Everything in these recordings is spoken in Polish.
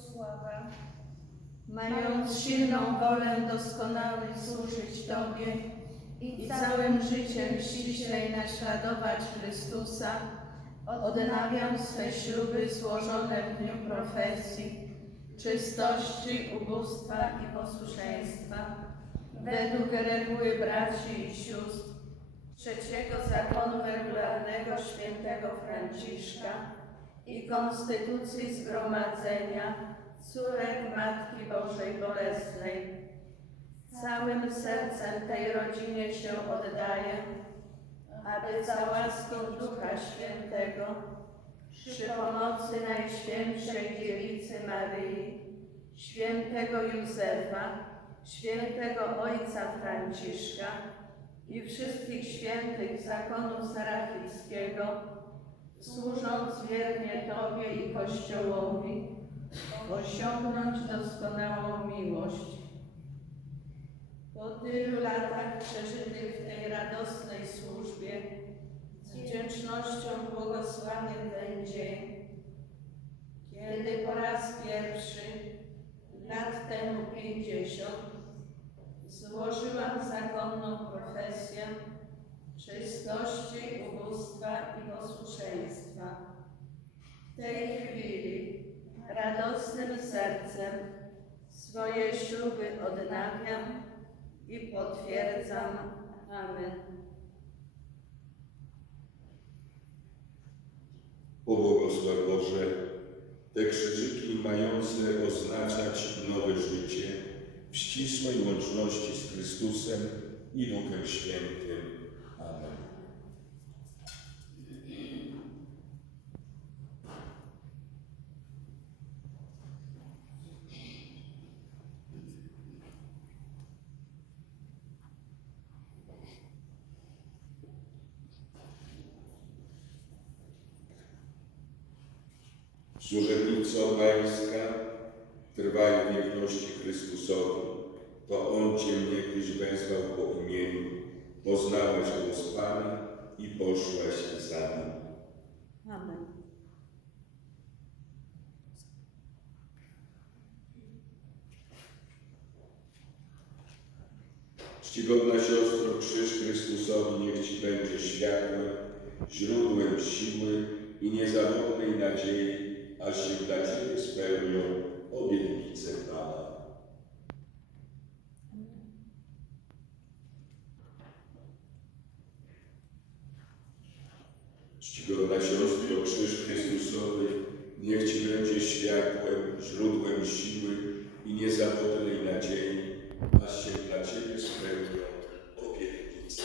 Sława. mając silną wolę doskonale służyć Tobie i całym życiem ściślej naśladować Chrystusa, odnawiam swe śluby złożone w dniu profesji, czystości, ubóstwa i posłuszeństwa, według reguły braci i sióstr, trzeciego zakonu regularnego świętego Franciszka i konstytucji zgromadzenia córek Matki Bożej Bolesnej. Całym sercem tej rodzinie się oddaję, aby za łaską Ducha Świętego przy pomocy Najświętszej Dziewicy Maryi, świętego Józefa, świętego Ojca Franciszka i wszystkich świętych zakonu serafickiego, służąc wiernie Tobie i Kościołowi, osiągnąć doskonałą miłość. Po tylu latach przeżytych w tej radosnej służbie, z wdzięcznością błogosławię ten dzień, kiedy po raz pierwszy, lat temu pięćdziesiąt, złożyłam zakonną profesję czystości, ubóstwa i posłuszeństwa. W tej chwili radosnym sercem swoje śluby odnawiam i potwierdzam. Amen. Pobłogosław Boże, te krzyżyki mające oznaczać nowe życie w ścisłej łączności z Chrystusem i Duchem Świętym. Amen. Służebnico Pańska, trwaj w wierności Chrystusowi, to On Cię niegdyś wezwał po imieniu, poznałaś głos Pana i poszłaś za Nim. Amen. Czcigodna siostro, krzyż Chrystusowi niech Ci będzie światłem, źródłem siły i niezawodnej nadziei, aż się dla Ciebie spełnią obietnice Pana. Czcigodna siostro, krzyż Chrystusowy niech Ci będzie światłem, źródłem siły i niezawodnej nadziei, aż się dla Ciebie spełnią obietnice.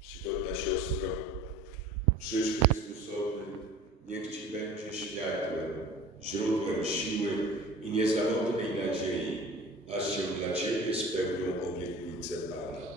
Czcigodna siostro, krzyż Chrystusowy niech Ci będzie światłem, źródłem siły i niezalotnej nadziei, aż się dla Ciebie spełnią obietnice Pana.